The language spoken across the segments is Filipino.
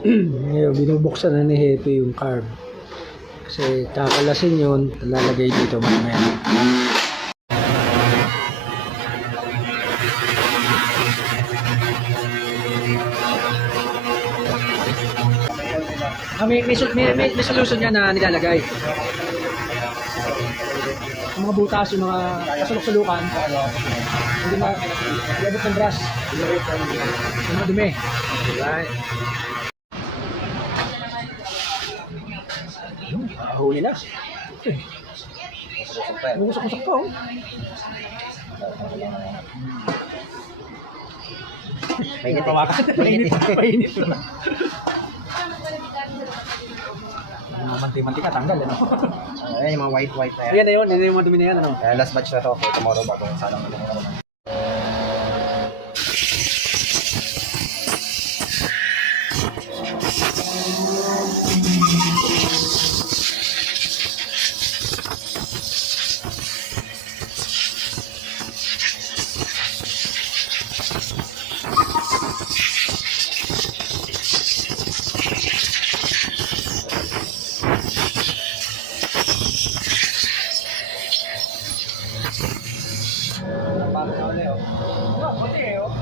Ngayon, binubuksan na ni Hepe yung carb. Kasi kakalasin yun, lalagay dito mamaya. Ah, may, may, may, may, may solution yan na nilalagay. Yung mga butas, yung mga kasulok-sulukan, hindi na, ilabot ng brush. Yung mga dumi. Right. Huli na. Bugusok-usok pa, oh. Mainit. Pawakan. Mainit. Mainit. Manti-manti ka, tanggal, ano? Ayan yung mga white white na yan. Ayan na yun, yan yung mga dumi na yan, ano? Last batch na to tomorrow bago salang ano. Paano na ulit oh. Konti eh, oh.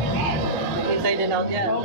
Inside and out yan. Oo.